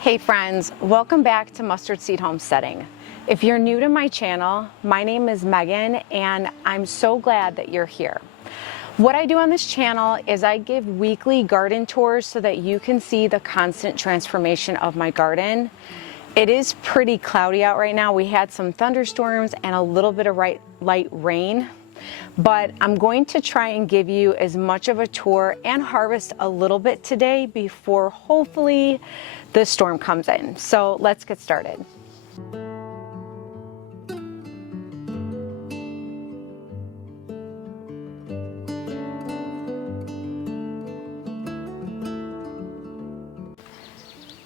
Hey friends, welcome back to Mustard Seed Homesteading. If you're new to my channel, my name is Megan and I'm so glad that you're here. What I do on this channel is I give weekly garden tours so that you can see the constant transformation of my garden. It is pretty cloudy out right now. We had some thunderstorms and a little bit of light rain. But I'm going to try and give you as much of a tour and harvest a little bit today before hopefully the storm comes in. So let's get started.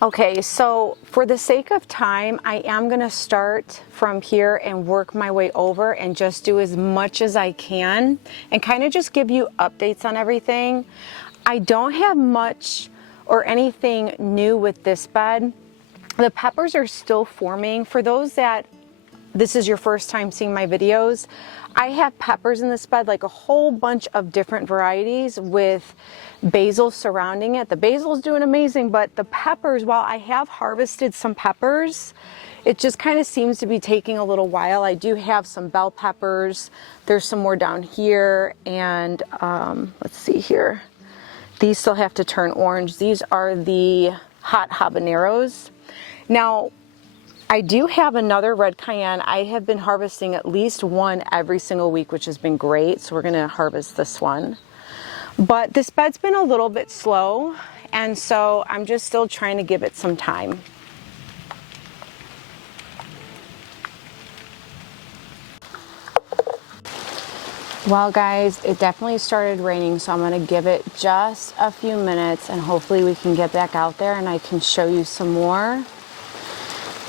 Okay, so for the sake of time, I am going to start from here and work my way over and just do as much as I can and kind of just give you updates on everything. I don't have much or anything new with this bed. The peppers are still forming. For those that this is your first time seeing my videos, I have peppers in this bed, like a whole bunch of different varieties with basil surrounding it. The basil is doing amazing, but the peppers, while I have harvested some peppers, it just kind of seems to be taking a little while. I do have some bell peppers. There's some more down here, and let's see here. These still have to turn orange. These are the hot habaneros. Now, I do have another red cayenne. I have been harvesting at least one every single week, which has been great. So we're gonna harvest this one. But this bed's been a little bit slow, and so I'm just still trying to give it some time. Well guys, it definitely started raining, so I'm gonna give it just a few minutes and hopefully we can get back out there and I can show you some more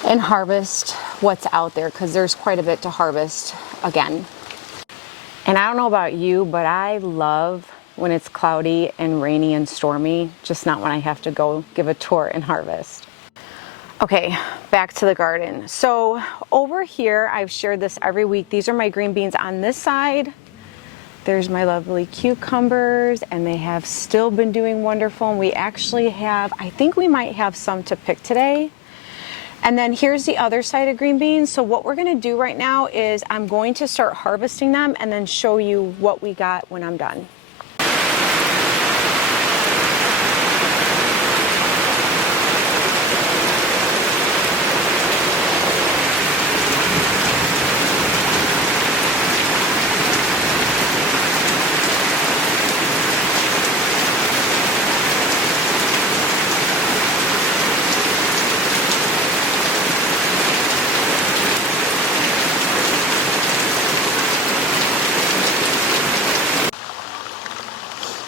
and harvest what's out there, because there's quite a bit to harvest again. And I don't know about you, but I love when it's cloudy and rainy and stormy, just not when I have to go give a tour and harvest. Okay, back to the garden. So over here, I've shared this every week. These are my green beans on this side. There's my lovely cucumbers, and they have still been doing wonderful. And we actually have, I think we might have some to pick today. And then here's the other side of green beans. So what we're gonna do right now is I'm going to start harvesting them and then show you what we got when I'm done.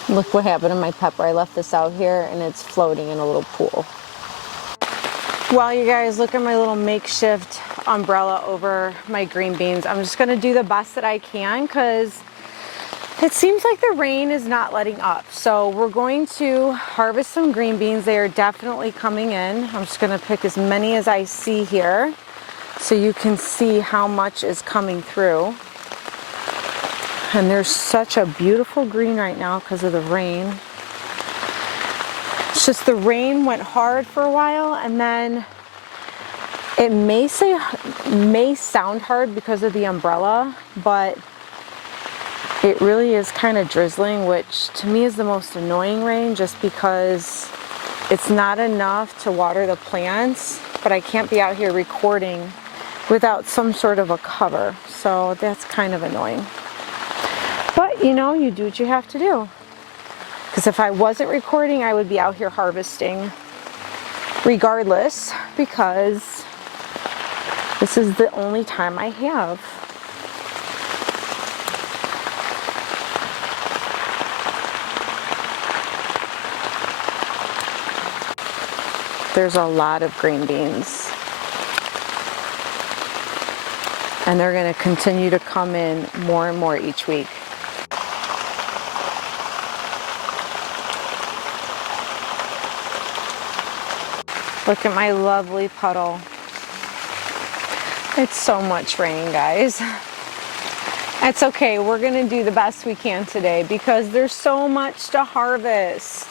Look what happened to my pepper. I left this out here and it's floating in a little pool. Well, you guys, look at my little makeshift umbrella over my green beans. I'm just gonna do the best that I can because it seems like the rain is not letting up. So we're going to harvest some green beans. They are definitely coming in. I'm just gonna pick as many as I see here so you can see how much is coming through. And there's such a beautiful green right now because of the rain. It's just the rain went hard for a while, and then it may sound hard because of the umbrella, but it really is kind of drizzling, which to me is the most annoying rain, just because it's not enough to water the plants, but I can't be out here recording without some sort of a cover. So that's kind of annoying. But you know, you do what you have to do. Because if I wasn't recording, I would be out here harvesting regardless, because this is the only time I have. There's a lot of green beans. And they're going to continue to come in more and more each week. Look at my lovely puddle. It's so much rain, guys. It's okay, we're gonna do the best we can today because there's so much to harvest.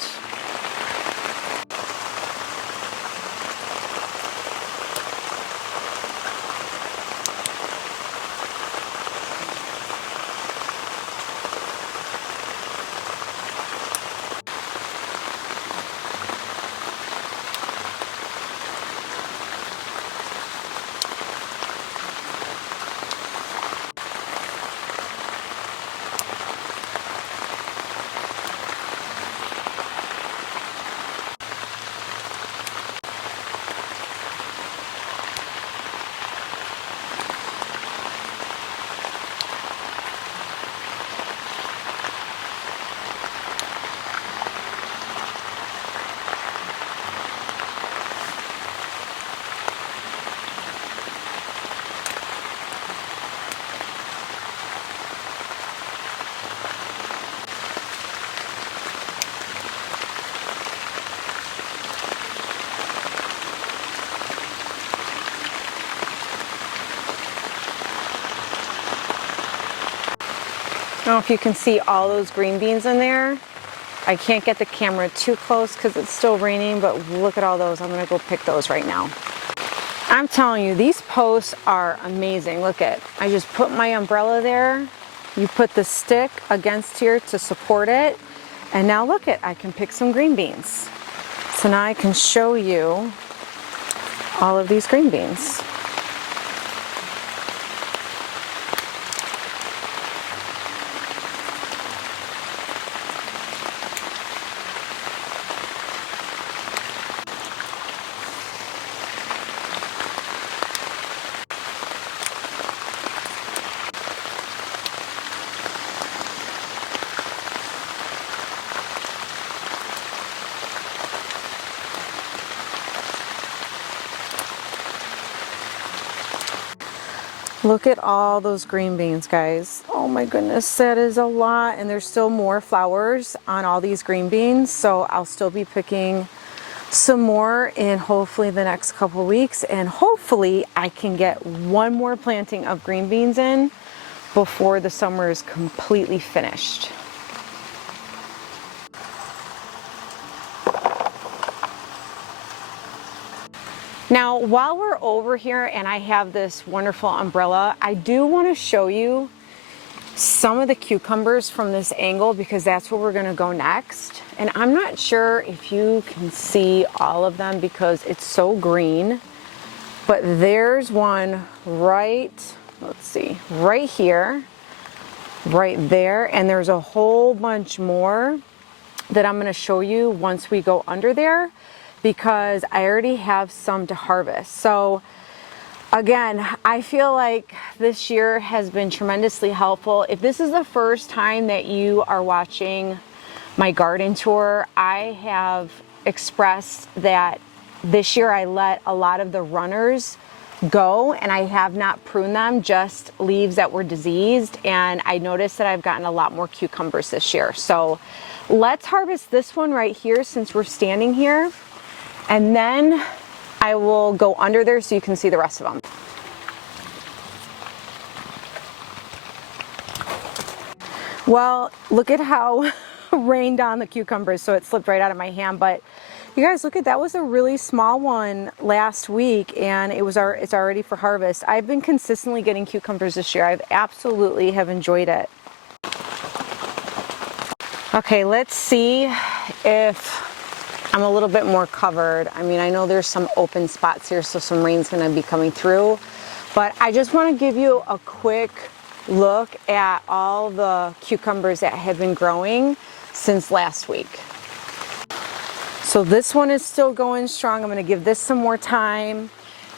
I don't know if you can see all those green beans in there. I can't get the camera too close because it's still raining, but look at all those. I'm gonna go pick those right now. I'm telling you, these posts are amazing. Look at, I just put my umbrella there. You put the stick against here to support it. And now look at, I can pick some green beans. So now I can show you all of these green beans. Look at all those green beans, guys. Oh my goodness, that is a lot. And there's still more flowers on all these green beans. So I'll still be picking some more in hopefully the next couple weeks. And hopefully I can get one more planting of green beans in before the summer is completely finished. Now, while we're over here and I have this wonderful umbrella, I do want to show you some of the cucumbers from this angle because that's where we're going to go next. And I'm not sure if you can see all of them because it's so green, but there's one right, let's see, right here, right there, and there's a whole bunch more that I'm going to show you once we go under there, because I already have some to harvest. So again, I feel like this year has been tremendously helpful. If this is the first time that you are watching my garden tour, I have expressed that this year I let a lot of the runners go and I have not pruned them, just leaves that were diseased. And I noticed that I've gotten a lot more cucumbers this year. So let's harvest this one right here since we're standing here. And then I will go under there so you can see the rest of them. Well, look at how rained on the cucumbers, so it slipped right out of my hand. But you guys, look at that, was a really small one last week, and it's already for harvest. I've been consistently getting cucumbers this year. I've absolutely have enjoyed it. Okay, let's see if I'm a little bit more covered. I mean, I know there's some open spots here, so some rain's gonna be coming through, but I just wanna give you a quick look at all the cucumbers that have been growing since last week. So this one is still going strong. I'm gonna give this some more time.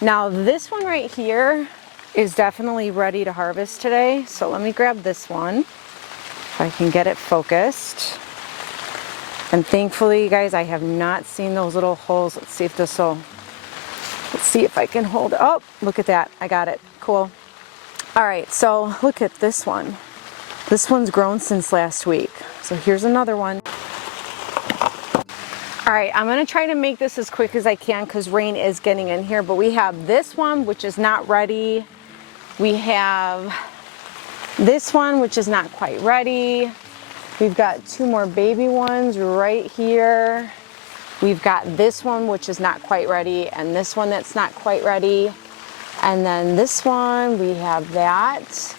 Now this one right here is definitely ready to harvest today. So let me grab this one, if I can get it focused. And thankfully, you guys, I have not seen those little holes. Let's see if this will, let's see if I can hold it. Oh, look at that, I got it, cool. All right, so look at this one. This one's grown since last week. So here's another one. All right, I'm gonna try to make this as quick as I can because rain is getting in here, but we have this one, which is not ready. We have this one, which is not quite ready. We've got two more baby ones right here. We've got this one, which is not quite ready, and this one that's not quite ready. And then this one, we have that.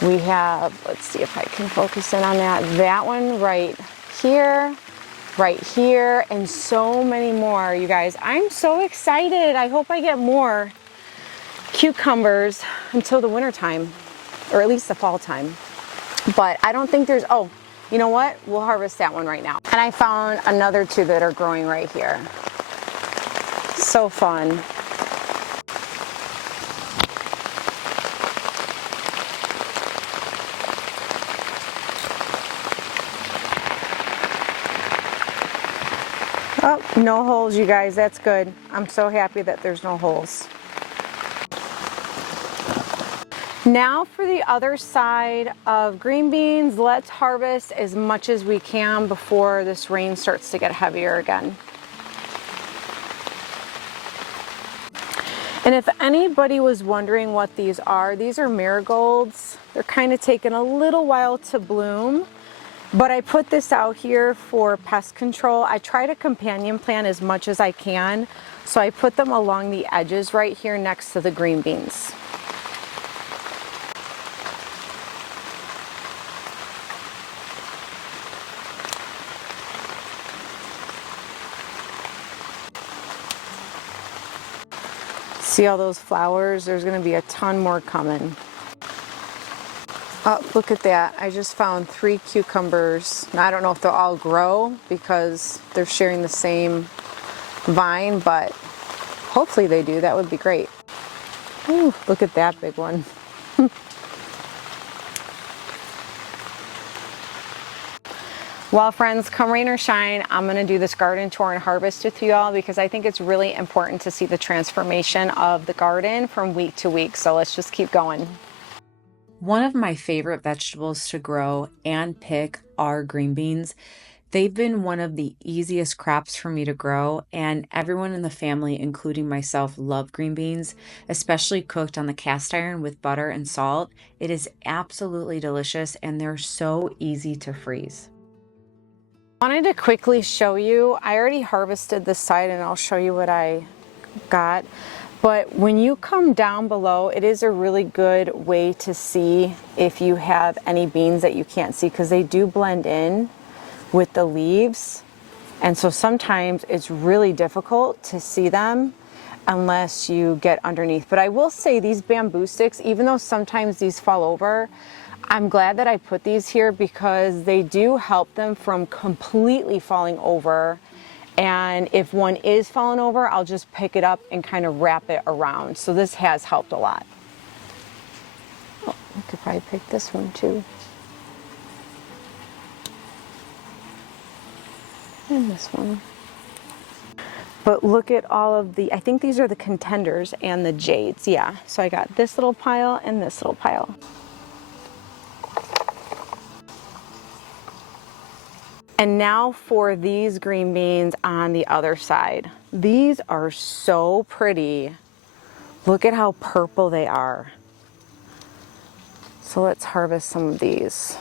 We have, let's see if I can focus in on that one right here. Right here, and so many more, you guys. I'm so excited. I hope I get more cucumbers until the winter time, or at least the fall time. But I don't think there's, oh, you know what? We'll harvest that one right now. And I found another two that are growing right here. So fun. Oh, no holes, you guys, that's good. I'm so happy that there's no holes. Now for the other side of green beans, let's harvest as much as we can before this rain starts to get heavier again. And if anybody was wondering what these are marigolds. They're kind of taking a little while to bloom. But I put this out here for pest control. I try to companion plant as much as I can. So I put them along the edges right here next to the green beans. See all those flowers? There's gonna be a ton more coming. Oh, look at that. I just found 3 cucumbers. Now, I don't know if they'll all grow because they're sharing the same vine, but hopefully they do. That would be great. Ooh, look at that big one. Well, friends, come rain or shine, I'm gonna do this garden tour and harvest with you all because I think it's really important to see the transformation of the garden from week to week. So let's just keep going. One of my favorite vegetables to grow and pick are green beans. They've been one of the easiest crops for me to grow, and everyone in the family, including myself, love green beans, especially cooked on the cast iron with butter and salt. It is absolutely delicious, and they're so easy to freeze. I wanted to quickly show you, I already harvested this side and I'll show you what I got. But when you come down below, it is a really good way to see if you have any beans that you can't see because they do blend in with the leaves. And so sometimes it's really difficult to see them unless you get underneath. But I will say these bamboo sticks, even though sometimes these fall over, I'm glad that I put these here because they do help them from completely falling over. And if one is falling over, I'll just pick it up and kind of wrap it around. So this has helped a lot. Oh, I could probably pick this one too. And this one. But look at all of the, I think these are the contenders and the jades, yeah. So I got this little pile and this little pile. And now for these green beans on the other side. These are so pretty. Look at how purple they are. So let's harvest some of these.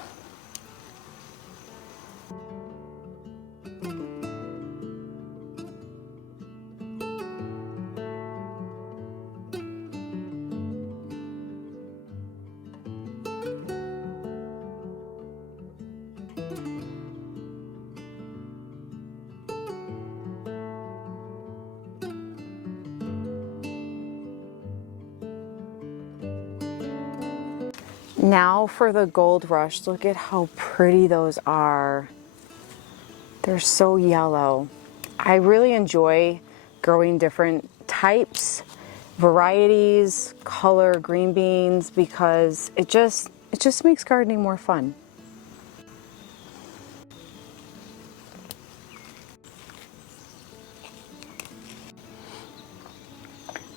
Now for the Gold Rush. Look at how pretty those are. They're so yellow. I really enjoy growing different types, varieties, color green beans because it just makes gardening more fun.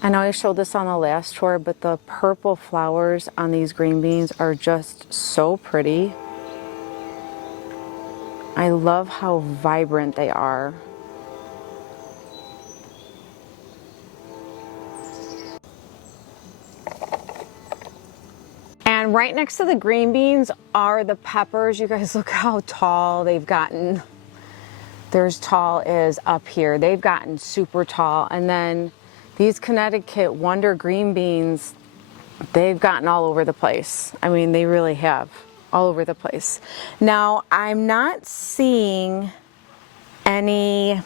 I know I showed this on the last tour, but the purple flowers on these green beans are just so pretty. I love how vibrant they are. And right next to the green beans are the peppers. You guys look how tall they've gotten. They're as tall as up here. They've gotten super tall. And then these Connecticut Wonder green beans, they've gotten all over the place. I mean, they really have, all over the place. Now, I'm not seeing any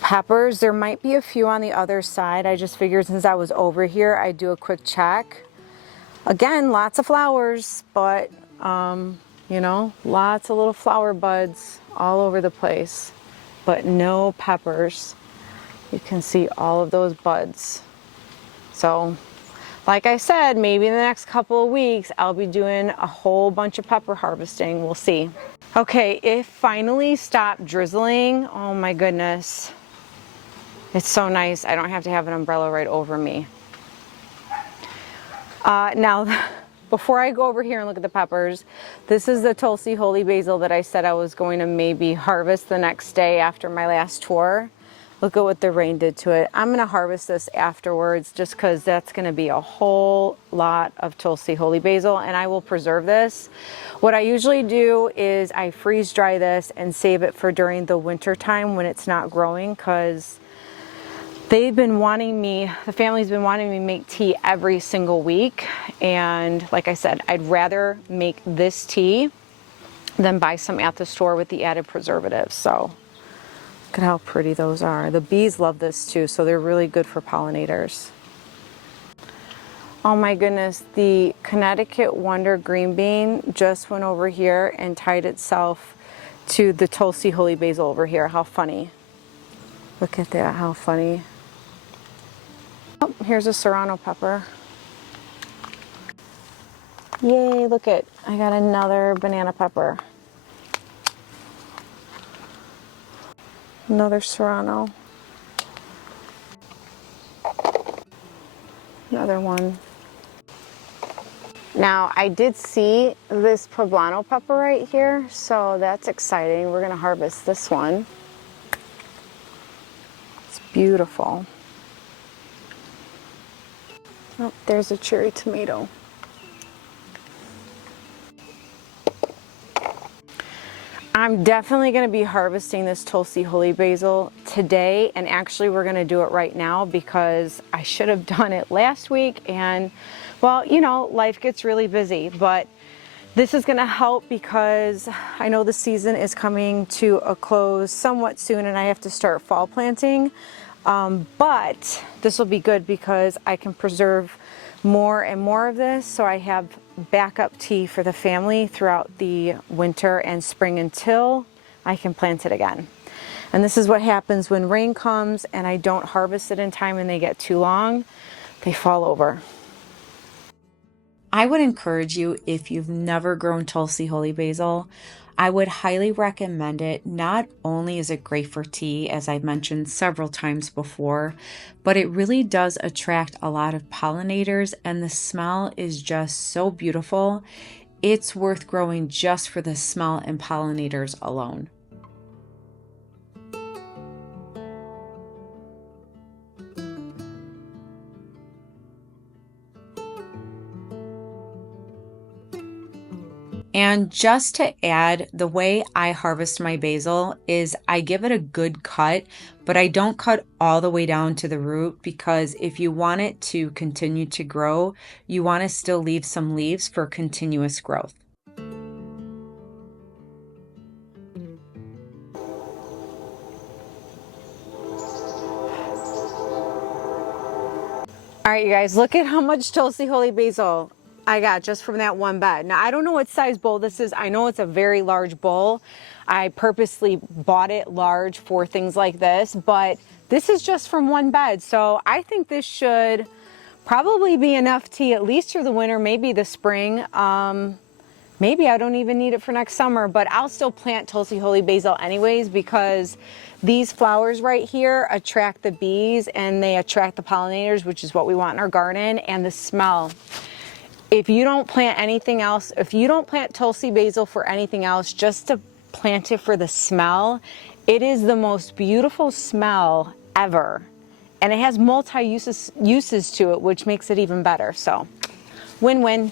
peppers. There might be a few on the other side. I just figured since I was over here, I'd do a quick check. Again, lots of flowers, but you know, lots of little flower buds all over the place, but no peppers. You can see all of those buds. So, like I said, maybe in the next couple of weeks, I'll be doing a whole bunch of pepper harvesting. We'll see. Okay, it finally stopped drizzling. Oh my goodness. It's so nice. I don't have to have an umbrella right over me. Now, before I go over here and look at the peppers, this is the Tulsi holy basil that I said I was going to maybe harvest the next day after my last tour. Look at what the rain did to it. I'm going to harvest this afterwards just because that's going to be a whole lot of Tulsi holy basil, and I will preserve this. What I usually do is I freeze dry this and save it for during the winter time when it's not growing, because they've been wanting me, the family's been wanting me to make tea every single week. And like I said, I'd rather make this tea than buy some at the store with the added preservatives. So look at how pretty those are. The bees love this too, so they're really good for pollinators. Oh my goodness, the Connecticut Wonder green bean just went over here and tied itself to the Tulsi holy basil over here. How funny. Look at that, how funny. Oh, here's a serrano pepper. Yay, look at, I got another banana pepper. Another serrano. Another one. Now, I did see this poblano pepper right here, so that's exciting. We're gonna harvest this one. It's beautiful. Oh, there's a cherry tomato. I'm definitely going to be harvesting this Tulsi holy basil today, and actually we're going to do it right now because I should have done it last week, and well, you know, life gets really busy, but this is going to help because I know the season is coming to a close somewhat soon and I have to start fall planting. But this will be good because I can preserve more and more of this, so I have backup tea for the family throughout the winter and spring until I can plant it again. And this is what happens when rain comes and I don't harvest it in time and they get too long, they fall over. I would encourage you, if you've never grown Tulsi holy basil, I would highly recommend it. Not only is it great for tea, as I've mentioned several times before, but it really does attract a lot of pollinators, and the smell is just so beautiful. It's worth growing just for the smell and pollinators alone. And just to add, the way I harvest my basil is I give it a good cut, but I don't cut all the way down to the root, because if you want it to continue to grow, you want to still leave some leaves for continuous growth. All right, you guys, look at how much Tulsi holy basil I got just from that one bed. Now, I don't know what size bowl this is. I know it's a very large bowl. I purposely bought it large for things like this, but this is just from one bed. So I think this should probably be enough tea at least through the winter, maybe the spring. Maybe I don't even need it for next summer, but I'll still plant Tulsi Holy Basil anyways, because these flowers right here attract the bees and they attract the pollinators, which is what we want in our garden, and the smell. If you don't plant anything else, if you don't plant Tulsi Basil for anything else, just to plant it for the smell, it is the most beautiful smell ever. And it has uses to it, which makes it even better. So, win-win.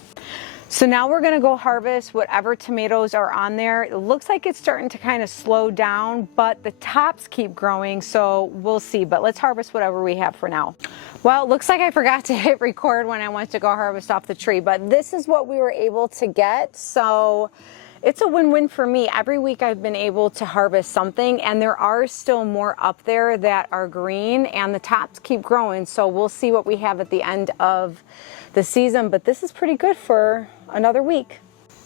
So now we're gonna go harvest whatever tomatoes are on there. It looks like it's starting to kind of slow down, but the tops keep growing, so we'll see. But let's harvest whatever we have for now. Well, it looks like I forgot to hit record when I went to go harvest off the tree, but this is what we were able to get. So it's a win-win for me. Every week I've been able to harvest something, and there are still more up there that are green, and the tops keep growing. So we'll see what we have at the end of the season, but this is pretty good for another week.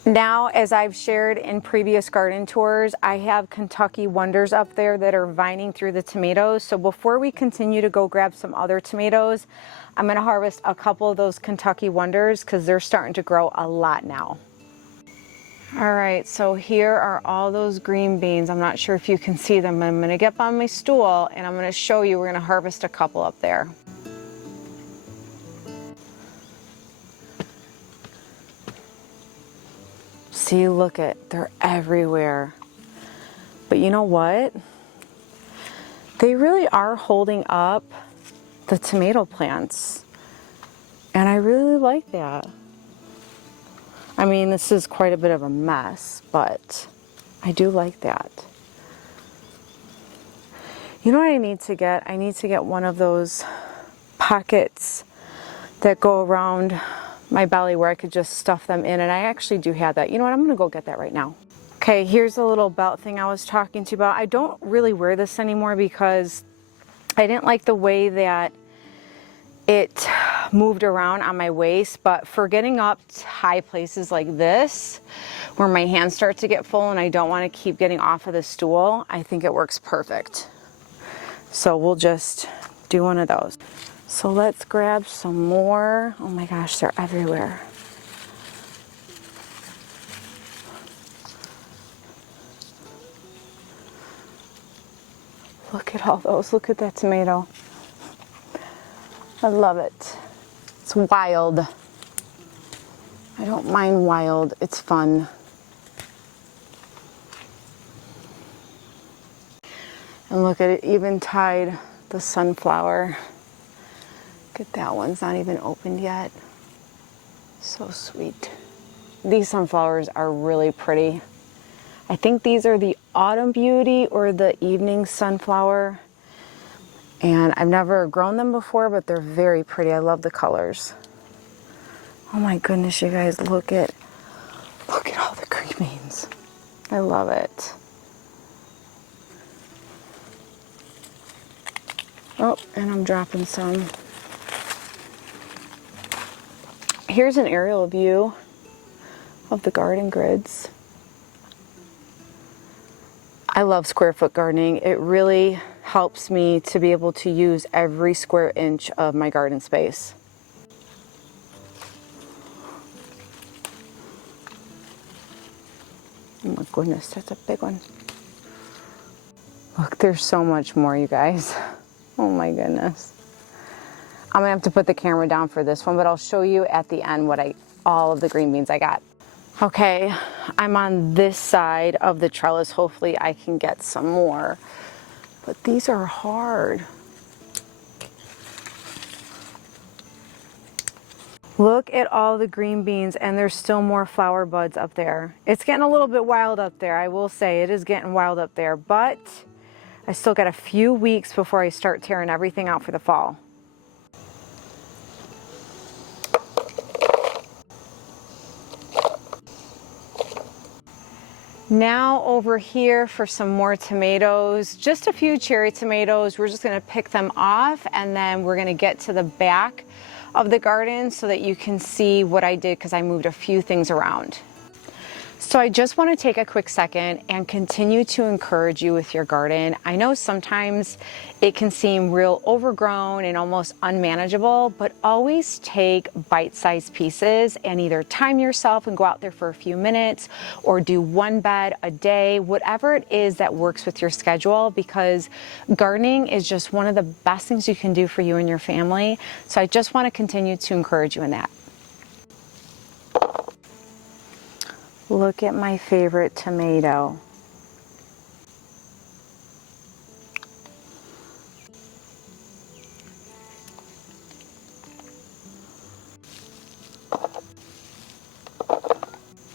Now, as I've shared in previous garden tours, I have Kentucky Wonders up there that are vining through the tomatoes. So before we continue to go grab some other tomatoes, I'm gonna harvest a couple of those Kentucky Wonders because they're starting to grow a lot now. All right, so here are all those green beans. I'm not sure if you can see them. I'm gonna get up on my stool and I'm gonna show you, we're gonna harvest a couple up there. See, look at, they're everywhere. But you know what? They really are holding up the tomato plants. And I really like that. I mean, this is quite a bit of a mess, but I do like that. You know what I need to get? I need to get one of those pockets that go around my belly where I could just stuff them in, and I actually do have that. You know what, I'm gonna go get that right now. Okay, here's a little belt thing I was talking to you about. I don't really wear this anymore because I didn't like the way that it moved around on my waist, but for getting up to high places like this, where my hands start to get full and I don't wanna keep getting off of the stool, I think it works perfect. So we'll just do one of those. So let's grab some more. Oh my gosh, they're everywhere. Look at all those. Look at that tomato. I love it. It's wild. I don't mind wild. It's fun. And look at it, even tied the sunflower. Look at that one's not even opened yet. So sweet. These sunflowers are really pretty. I think these are the Autumn Beauty or the Evening Sunflower. And I've never grown them before, but they're very pretty. I love the colors. Oh my goodness, you guys, look at all the green beans. I love it. Oh, and I'm dropping some. Here's an aerial view of the garden grids. I love square foot gardening. It really helps me to be able to use every square inch of my garden space. Oh my goodness, that's a big one. Look, there's so much more, you guys. Oh my goodness. I'm gonna have to put the camera down for this one, but I'll show you at the end all of the green beans I got. Okay, I'm on this side of the trellis. Hopefully I can get some more, but these are hard. Look at all the green beans, and there's still more flower buds up there. It's getting a little bit wild up there, I will say. It is getting wild up there, but I still got a few weeks before I start tearing everything out for the fall. Now over here for some more tomatoes, just a few cherry tomatoes. We're just gonna pick them off and then we're gonna get to the back of the garden so that you can see what I did, because I moved a few things around. So I just want to take a quick second and continue to encourage you with your garden. I know sometimes it can seem real overgrown and almost unmanageable, but always take bite-sized pieces and either time yourself and go out there for a few minutes, or do one bed a day, whatever it is that works with your schedule, because gardening is just one of the best things you can do for you and your family. So I just want to continue to encourage you in that. Look at my favorite tomato.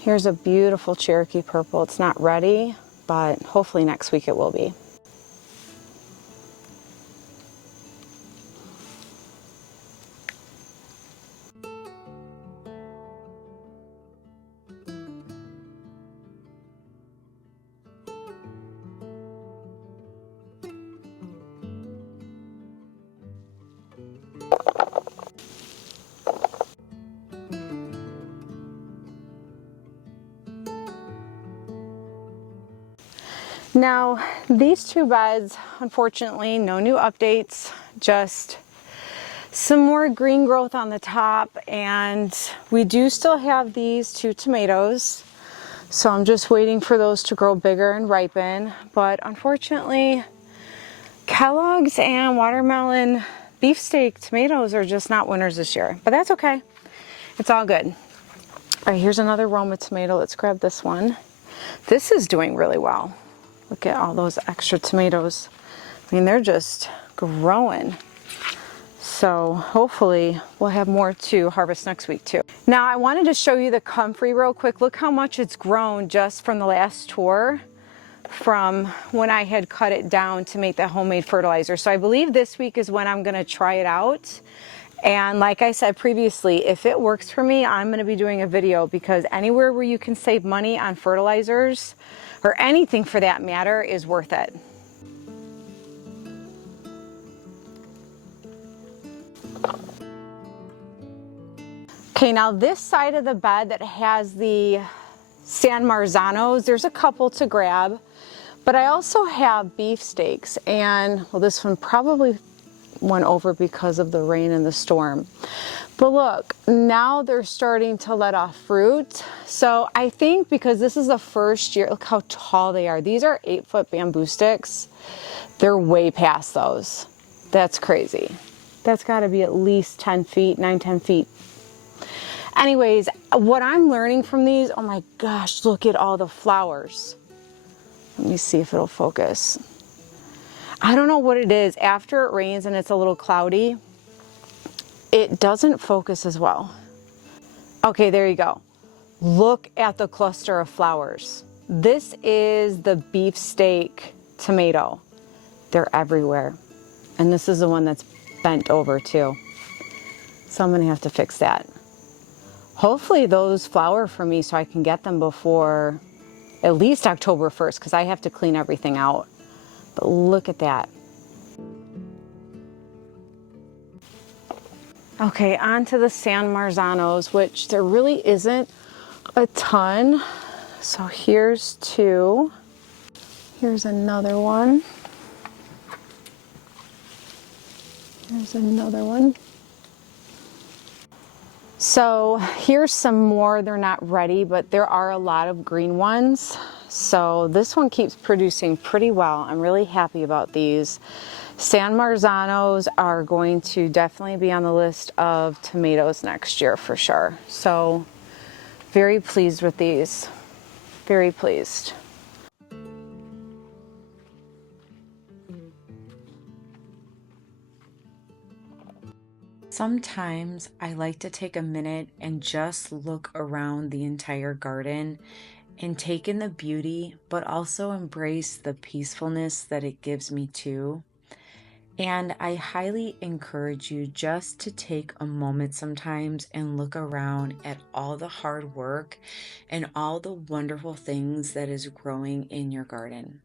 Here's a beautiful Cherokee purple. It's not ready, but hopefully next week it will be. Now, these two beds, unfortunately, no new updates, just some more green growth on the top, and we do still have these two tomatoes, so I'm just waiting for those to grow bigger and ripen. But unfortunately, Kellogg's and watermelon beefsteak tomatoes are just not winners this year, but that's okay. It's all good. All right, here's another Roma tomato. Let's grab this one. This is doing really well. Look at all those extra tomatoes. I mean, they're just growing. So hopefully we'll have more to harvest next week too. Now I wanted to show you the comfrey real quick. Look how much it's grown just from the last tour, from when I had cut it down to make the homemade fertilizer. So I believe this week is when I'm gonna try it out. And like I said previously, if it works for me, I'm gonna be doing a video, because anywhere where you can save money on fertilizers, or anything for that matter, is worth it. Okay, now this side of the bed that has the San Marzanos, there's a couple to grab, but I also have beefsteaks, and well, this one probably went over because of the rain and the storm. But look, now they're starting to let off fruit. So I think because this is the first year, look how tall they are. These are 8-foot bamboo sticks. They're way past those. That's crazy. That's gotta be at least 10 feet, 9, 10 feet. Anyways, what I'm learning from these, oh my gosh, look at all the flowers. Let me see if it'll focus. I don't know what it is. After it rains and it's a little cloudy, it doesn't focus as well. Okay, there you go. Look at the cluster of flowers. This is the beefsteak tomato. They're everywhere. And this is the one that's bent over too. So I'm gonna have to fix that. Hopefully those flower for me so I can get them before at least October 1st, because I have to clean everything out. But look at that. Okay, on to the San Marzanos, which there really isn't a ton. So here's two. Here's another one. Here's another one. So here's some more. They're not ready, but there are a lot of green ones. So this one keeps producing pretty well. I'm really happy about these. San Marzanos are going to definitely be on the list of tomatoes next year for sure. So very pleased with these. Very pleased. Sometimes I like to take a minute and just look around the entire garden and take in the beauty, but also embrace the peacefulness that it gives me too. And I highly encourage you just to take a moment sometimes and look around at all the hard work and all the wonderful things that is growing in your garden.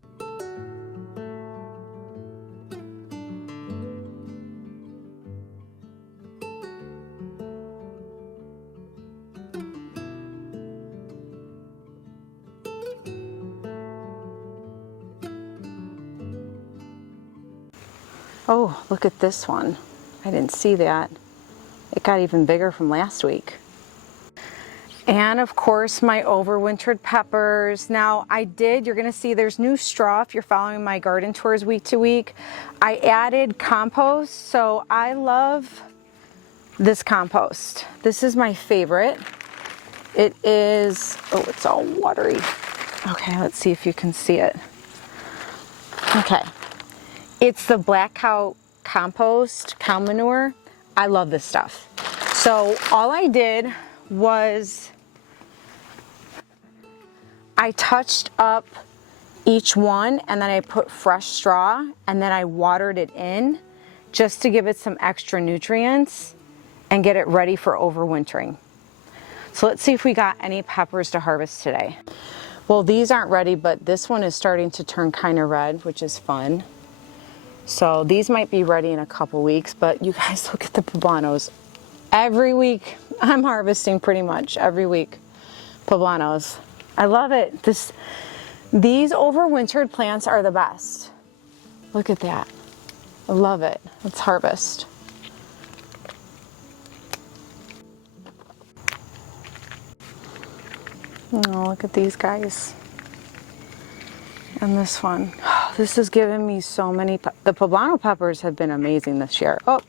Oh, look at this one. I didn't see that. It got even bigger from last week. And of course my overwintered peppers. Now you're gonna see there's new straw if you're following my garden tours week to week. I added compost, so I love this compost. This is my favorite. It is, oh, it's all watery. Okay, let's see if you can see it. Okay, it's the black cow compost, cow manure. I love this stuff. So all I did was I touched up each one and then I put fresh straw and then I watered it in just to give it some extra nutrients and get it ready for overwintering. So let's see if we got any peppers to harvest today. Well, these aren't ready, but this one is starting to turn kind of red, which is fun. So these might be ready in a couple weeks, but you guys look at the poblanos. Every week I'm harvesting pretty much every week poblanos. I love it. These overwintered plants are the best. Look at that. I love it. Let's harvest. Oh, look at these guys. And this one. This has given me so many. The poblano peppers have been amazing this year. Oh,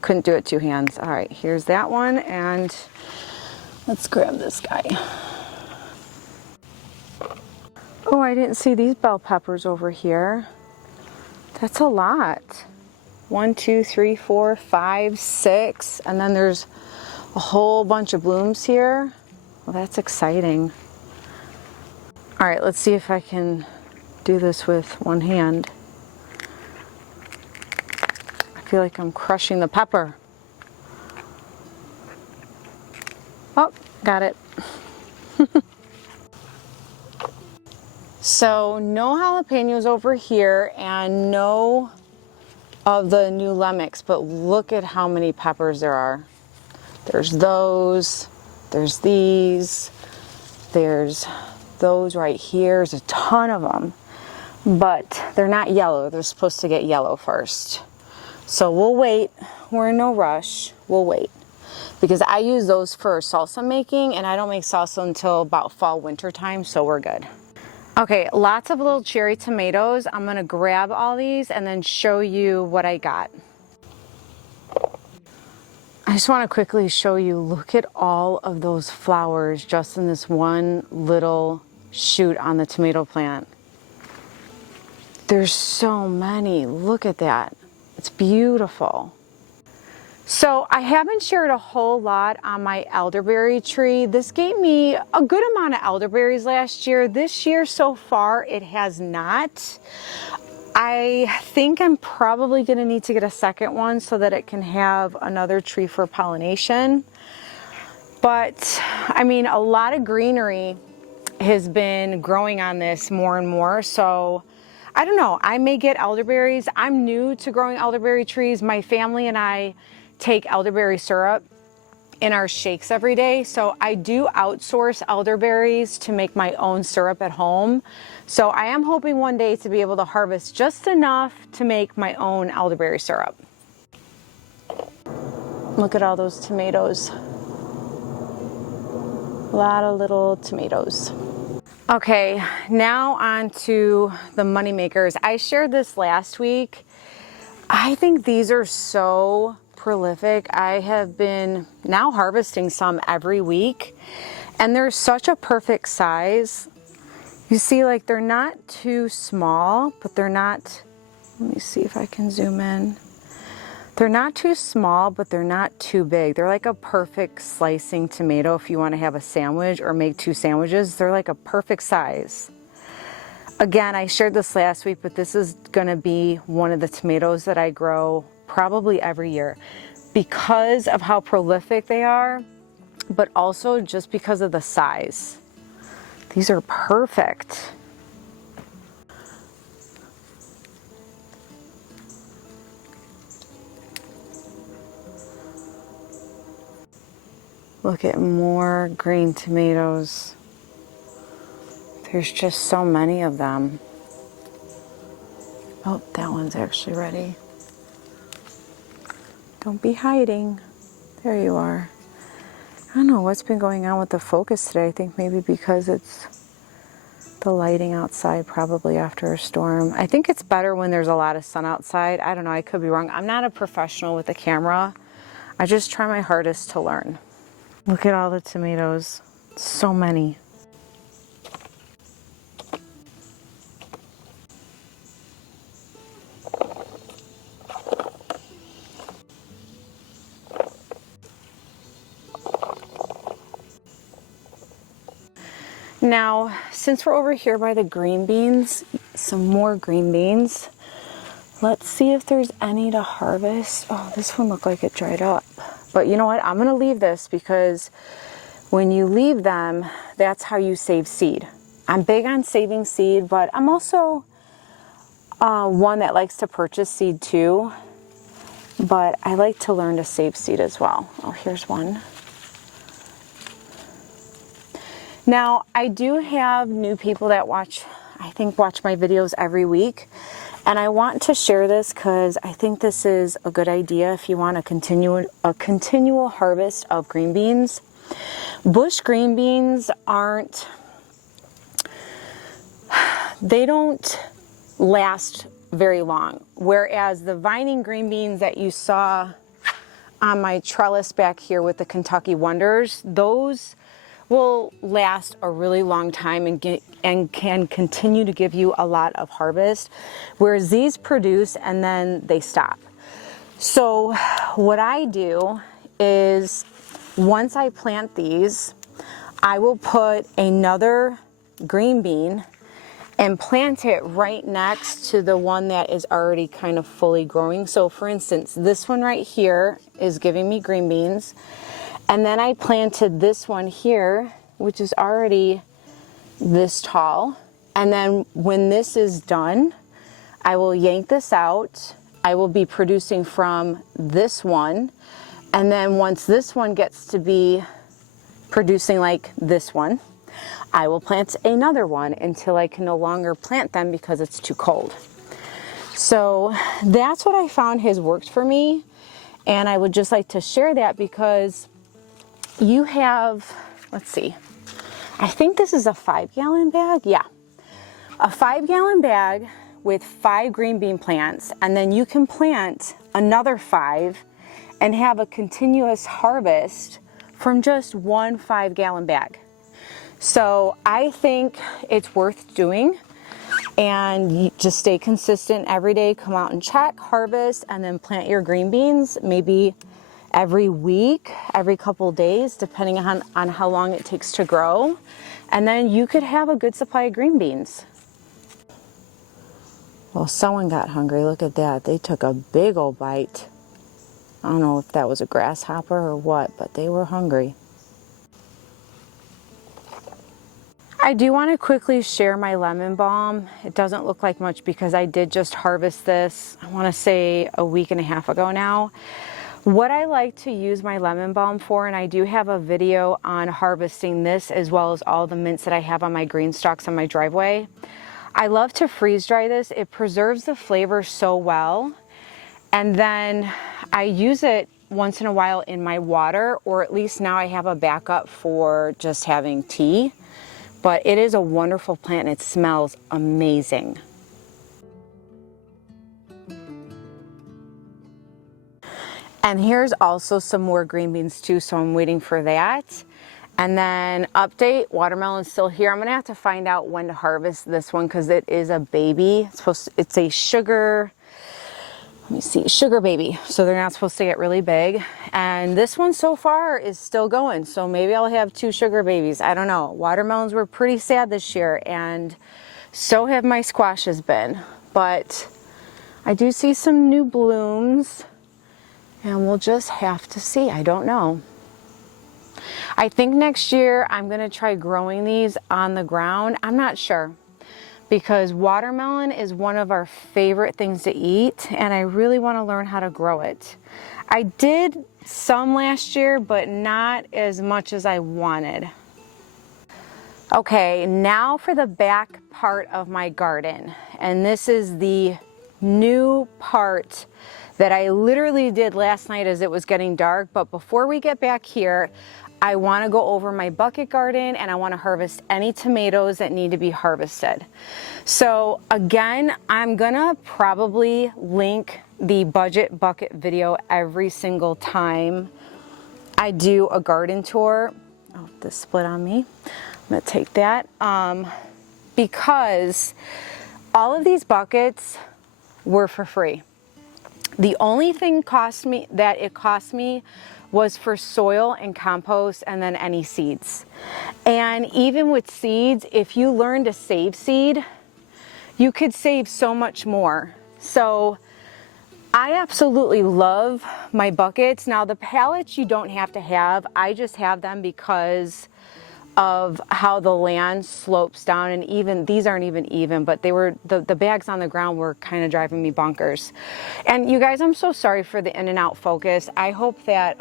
couldn't do it two hands. All right, here's that one. And let's grab this guy. Oh, I didn't see these bell peppers over here. That's a lot. 1, 2, 3, 4, 5, 6. And then there's a whole bunch of blooms here. Well, that's exciting. All right, let's see if I can do this with one hand. I feel like I'm crushing the pepper. Oh, got it. So no jalapenos over here and no of the new lemons, but look at how many peppers there are. There's those, there's these, there's those right here. There's a ton of them, but they're not yellow. They're supposed to get yellow first. So we'll wait. We're in no rush. We'll wait. Because I use those for salsa making, and I don't make salsa until about fall winter time, so we're good. Okay, lots of little cherry tomatoes. I'm gonna grab all these and then show you what I got. I just wanna quickly show you, look at all of those flowers just in this one little shoot on the tomato plant. There's so many, look at that. It's beautiful. So I haven't shared a whole lot on my elderberry tree. This gave me a good amount of elderberries last year. This year so far it has not. I think I'm probably gonna need to get a second one so that it can have another tree for pollination. But I mean, a lot of greenery has been growing on this more and more. So I don't know, I may get elderberries. I'm new to growing elderberry trees. My family and I take elderberry syrup in our shakes every day. So I do outsource elderberries to make my own syrup at home. So I am hoping one day to be able to harvest just enough to make my own elderberry syrup. Look at all those tomatoes. A lot of little tomatoes. Okay, now on to the money makers. I shared this last week. I think these are so prolific. I have been now harvesting some every week, and they're such a perfect size. You see, like, they're not too small, but they're not, let me see if I can zoom in. They're not too small, but they're not too big. They're like a perfect slicing tomato if you want to have a sandwich or make two sandwiches. They're like a perfect size. Again, I shared this last week, but this is going to be one of the tomatoes that I grow probably every year because of how prolific they are, but also just because of the size. These are perfect. Look at more green tomatoes. There's just so many of them. Oh, that one's actually ready. Don't be hiding. There you are. I don't know what's been going on with the focus today. I think maybe because it's the lighting outside, probably after a storm. I think it's better when there's a lot of sun outside. I don't know, I could be wrong. I'm not a professional with the camera. I just try my hardest to learn. Look at all the tomatoes. So many. Now, since we're over here by the green beans, some more green beans, let's see if there's any to harvest. Oh, this one looked like it dried up. But you know what? I'm going to leave this because when you leave them, that's how you save seed. I'm big on saving seed, but I'm also one that likes to purchase seed too. But I like to learn to save seed as well. Oh, here's one. Now, I do have new people that watch my videos every week. And I want to share this because I think this is a good idea if you want a continual harvest of green beans. Bush green beans they don't last very long. Whereas the vining green beans that you saw on my trellis back here with the Kentucky Wonders, those will last a really long time and can continue to give you a lot of harvest, whereas these produce and then they stop. So what I do is once I plant these, I will put another green bean and plant it right next to the one that is already kind of fully growing. So for instance, this one right here is giving me green beans. And then I planted this one here, which is already this tall. And then when this is done, I will yank this out. I will be producing from this one. And then once this one gets to be producing like this one, I will plant another one until I can no longer plant them because it's too cold. So that's what I found has worked for me. And I would just like to share that because you have, let's see, I think this is a 5-gallon bag. Yeah, a 5-gallon bag with 5 green bean plants, and then you can plant another 5 and have a continuous harvest from just one 5-gallon bag. So I think it's worth doing, and you just stay consistent every day. Come out and check, harvest, and then plant your green beans maybe every week, every couple days, depending on how long it takes to grow. And then you could have a good supply of green beans. Well, someone got hungry. Look at that. They took a big old bite. I don't know if that was a grasshopper or what, but they were hungry. I do want to quickly share my lemon balm. It doesn't look like much because I did just harvest this, I want to say a week and a half ago now. What I like to use my lemon balm for, and I do have a video on harvesting this as well as all the mints that I have on my green stalks on my driveway. I love to freeze dry this. It preserves the flavor so well. And then I use it once in a while in my water, or at least now I have a backup for just having tea. But it is a wonderful plant and it smells amazing. And here's also some more green beans too, so I'm waiting for that. And then update, watermelon's still here. I'm gonna have to find out when to harvest this one because it is a baby. It's a sugar, let me see, sugar baby. So they're not supposed to get really big. And this one so far is still going. So maybe I'll have 2 sugar babies. I don't know. Watermelons were pretty sad this year and so have my squashes been. But I do see some new blooms and we'll just have to see. I don't know. I think next year I'm gonna try growing these on the ground. I'm not sure, because watermelon is one of our favorite things to eat and I really want to learn how to grow it. I did some last year, but not as much as I wanted. Okay, now for the back part of my garden. And this is the new part that I literally did last night as it was getting dark. But before we get back here, I want to go over my bucket garden and I want to harvest any tomatoes that need to be harvested. So again, I'm gonna probably link the budget bucket video every single time I do a garden tour. Oh, this split on me. I'm gonna take that because all of these buckets were for free. The only thing it cost me was for soil and compost and then any seeds. And even with seeds, if you learn to save seed, you could save so much more. So I absolutely love my buckets. Now the pallets you don't have to have. I just have them because of how the land slopes down, and even these aren't even, but they were the bags on the ground were kind of driving me bonkers. And you guys, I'm so sorry for the in and out focus. I hope that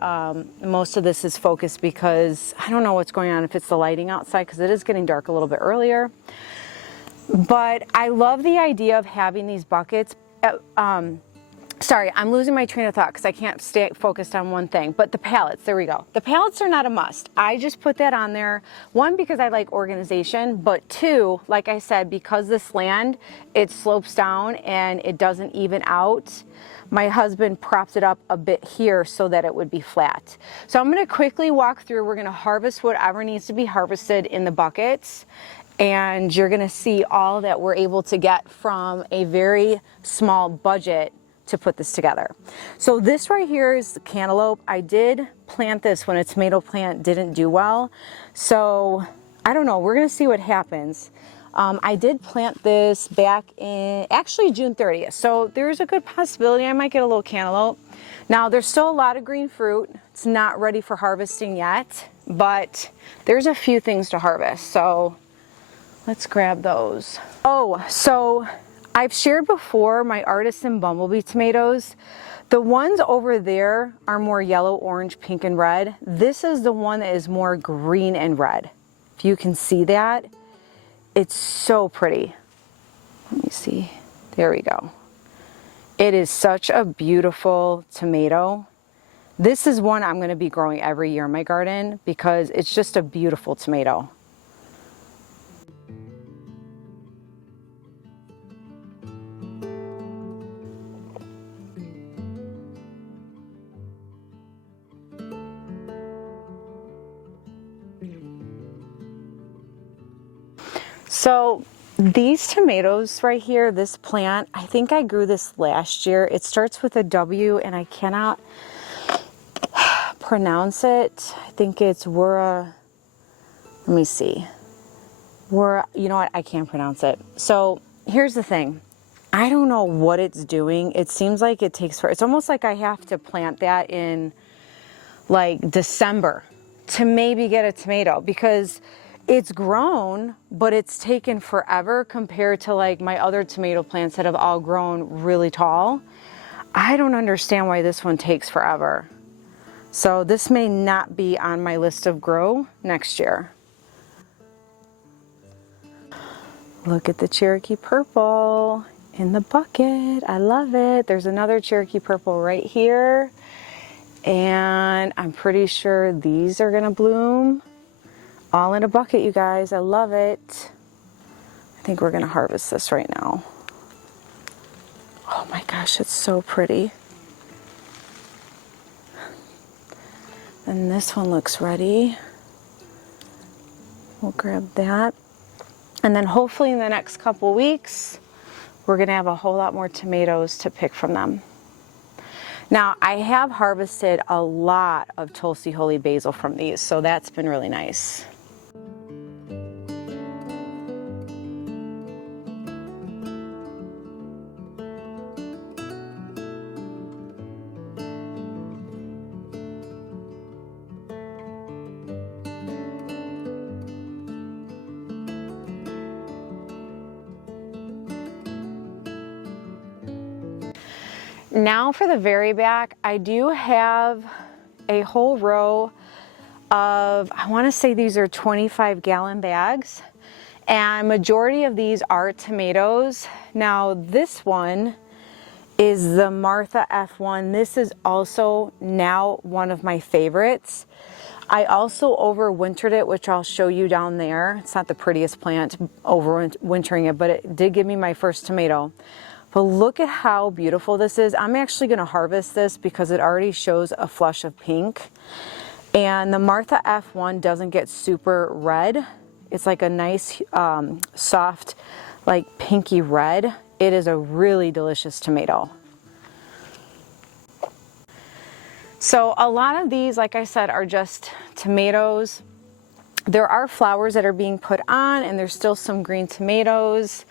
most of this is focused because I don't know what's going on, if it's the lighting outside, because it is getting dark a little bit earlier. But I love the idea of having these buckets. Sorry, I'm losing my train of thought because I can't stay focused on one thing. But the pallets, there we go. The pallets are not a must. I just put that on there, one, because I like organization, but two, like I said, because this land, it slopes down and it doesn't even out. My husband propped it up a bit here so that it would be flat. So I'm gonna quickly walk through. We're gonna harvest whatever needs to be harvested in the buckets. And you're gonna see all that we're able to get from a very small budget to put this together. So this right here is the cantaloupe. I did plant this when a tomato plant didn't do well. So I don't know, we're gonna see what happens. I did plant this back in actually June 30th. So there's a good possibility I might get a little cantaloupe. Now there's still a lot of green fruit. It's not ready for harvesting yet, but there's a few things to harvest. So let's grab those. Oh, so I've shared before my artisan bumblebee tomatoes. The ones over there are more yellow, orange, pink, and red. This is the one that is more green and red. If you can see that, it's so pretty. Let me see. There we go. It is such a beautiful tomato. This is one I'm going to be growing every year in my garden because it's just a beautiful tomato. So these tomatoes right here, this plant, I think I grew this last year. It starts with a W and I cannot pronounce it. I think it's let me see. You know what? I can't pronounce it. So here's the thing. I don't know what it's doing. It seems like it takes it's almost like I have to plant that in like December to maybe get a tomato because it's grown, but it's taken forever compared to like my other tomato plants that have all grown really tall. I don't understand why this one takes forever. So this may not be on my list of grow next year. Look at the Cherokee purple in the bucket. I love it. There's another Cherokee purple right here. And I'm pretty sure these are gonna bloom. All in a bucket, you guys. I love it. I think we're gonna harvest this right now. Oh my gosh, it's so pretty. And this one looks ready. We'll grab that. And then hopefully in the next couple weeks, we're gonna have a whole lot more tomatoes to pick from them. Now, I have harvested a lot of Tulsi holy basil from these, so that's been really nice. Now for the very back, I do have a whole row of, I want to say these are 25-gallon bags, and majority of these are tomatoes. Now this one is the Martha F1. This is also now one of my favorites. I also overwintered it, which I'll show you down there. It's not the prettiest plant, overwintering it, but it did give me my first tomato. But look at how beautiful this is. I'm actually gonna harvest this because it already shows a flush of pink. And the Martha F1 doesn't get super red. It's like a nice, soft, like pinky red. It is a really delicious tomato. So a lot of these, like I said, are just tomatoes. There are flowers that are being put on, and there's still some green tomatoes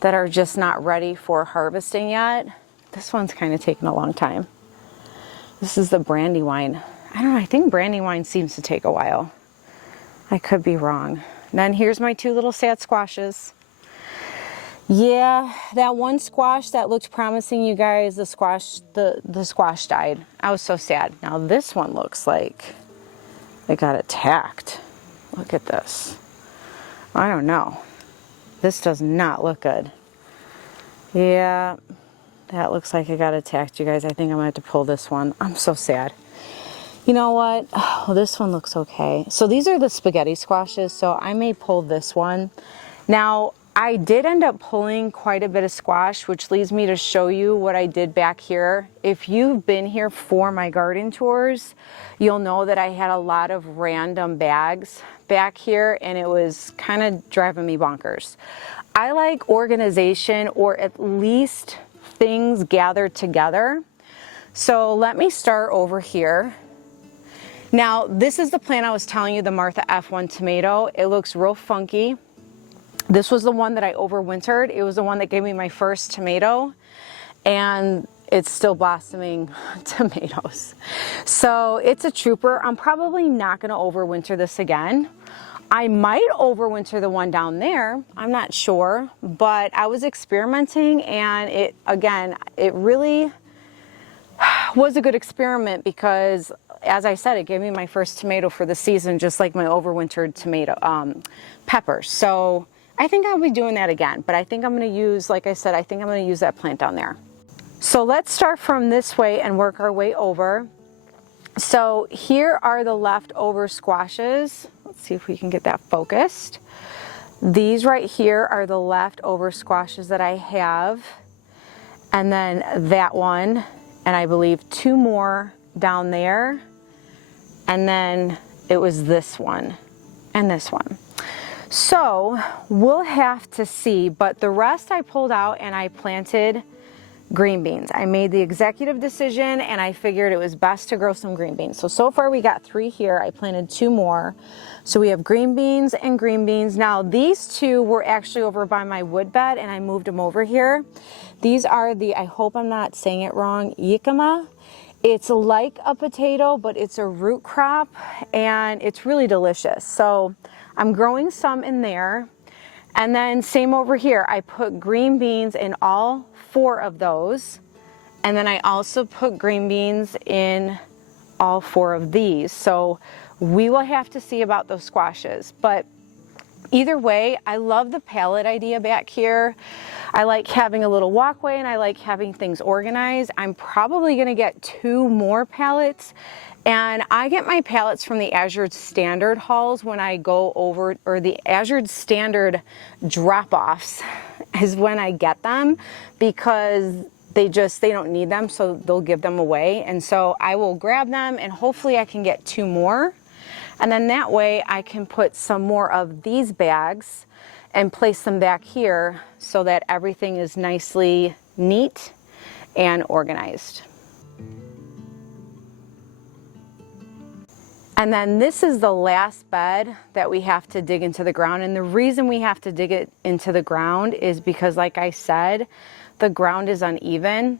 that are just not ready for harvesting yet. This one's kind of taking a long time. This is the Brandywine. I don't know, I think Brandywine seems to take a while. I could be wrong. And then here's my two little sad squashes. Yeah, that one squash that looked promising, you guys, the squash died. I was so sad. Now this one looks like it got attacked. Look at this. I don't know. This does not look good. Yeah, that looks like it got attacked, you guys. I think I'm gonna have to pull this one. I'm so sad. You know what? Oh, this one looks okay. So these are the spaghetti squashes, so I may pull this one. Now, I did end up pulling quite a bit of squash, which leads me to show you what I did back here. If you've been here for my garden tours, you'll know that I had a lot of random bags back here, and it was kind of driving me bonkers. I like organization, or at least things gathered together. So let me start over here. Now, this is the plant I was telling you, the Martha F1 tomato. It looks real funky. This was the one that I overwintered. It was the one that gave me my first tomato, and it's still blossoming tomatoes. So it's a trooper. I'm probably not gonna overwinter this again. I might overwinter the one down there. I'm not sure, but I was experimenting, and it really was a good experiment because, as I said, it gave me my first tomato for the season, just like my overwintered tomato peppers. So I think I'll be doing that again, but I think I'm going to use, like I said, I think I'm going to use that plant down there. So let's start from this way and work our way over. So here are the leftover squashes. Let's see if we can get that focused. These right here are the leftover squashes that I have. And then that one, and I believe two more down there. And then it was this one and this one. So we'll have to see, but the rest I pulled out and I planted green beans. I made the executive decision, and I figured it was best to grow some green beans. So far we got 3 here. I planted 2 more. So we have green beans and green beans. Now these 2 were actually over by my wood bed, and I moved them over here. These are the, I hope I'm not saying it wrong, jicama. It's like a potato, but it's a root crop, and it's really delicious. So I'm growing some in there. And then same over here, I put green beans in all 4 of those. And then I also put green beans in all 4 of these. So we will have to see about those squashes. But either way, I love the palette idea back here. I like having a little walkway, and I like having things organized. I'm probably gonna get 2 more pallets. And I get my pallets from the Azure Standard hauls when I go over, or the Azure Standard drop-offs is when I get them, because they don't need them, so they'll give them away. And so I will grab them, and hopefully I can get 2 more. And then that way I can put some more of these bags and place them back here so that everything is nicely neat and organized. And then this is the last bed that we have to dig into the ground. And the reason we have to dig it into the ground is because, like I said, the ground is uneven.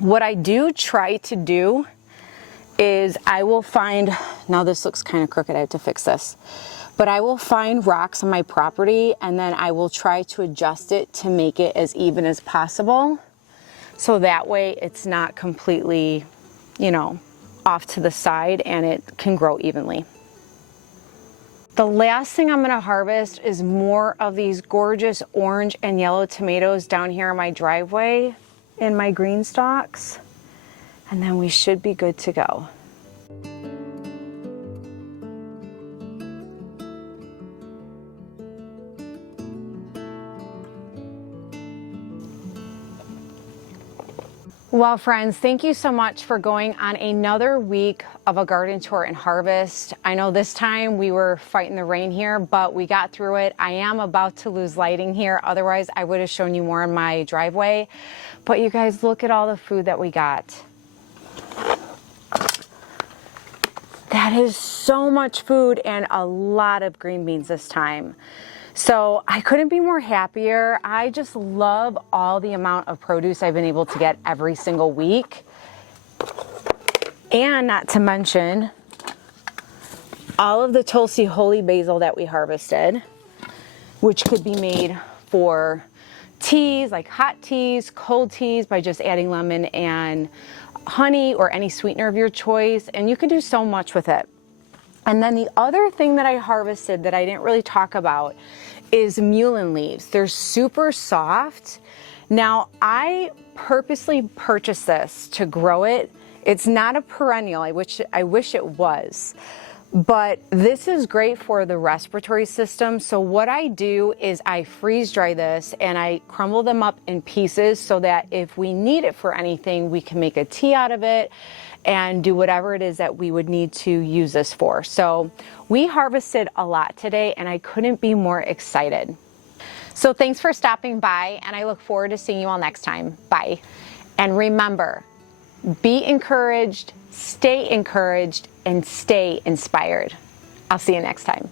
What I do try to do is I will find, now this looks kind of crooked, I have to fix this, but I will find rocks on my property, and then I will try to adjust it to make it as even as possible. So that way it's not completely, off to the side, and it can grow evenly. The last thing I'm gonna harvest is more of these gorgeous orange and yellow tomatoes down here in my driveway. in my green stalks, and then we should be good to go. Well, friends, thank you so much for going on another week of a garden tour and harvest. I know this time we were fighting the rain here, but we got through it. I am about to lose lighting here. Otherwise, I would have shown you more in my driveway. But you guys, look at all the food that we got. That is so much food and a lot of green beans this time. So I couldn't be more happier. I just love all the amount of produce I've been able to get every single week. And not to mention all of the Tulsi holy basil that we harvested, which could be made for teas, like hot teas, cold teas, by just adding lemon and honey or any sweetener of your choice. And you can do so much with it. And then the other thing that I harvested that I didn't really talk about is mullein leaves. They're super soft. Now, I purposely purchased this to grow it. It's not a perennial, I wish it was. But this is great for the respiratory system. So what I do is I freeze dry this and I crumble them up in pieces so that if we need it for anything, we can make a tea out of it and do whatever it is that we would need to use this for. So we harvested a lot today and I couldn't be more excited. So thanks for stopping by and I look forward to seeing you all next time. Bye. And remember, be encouraged, and stay inspired. I'll see you next time.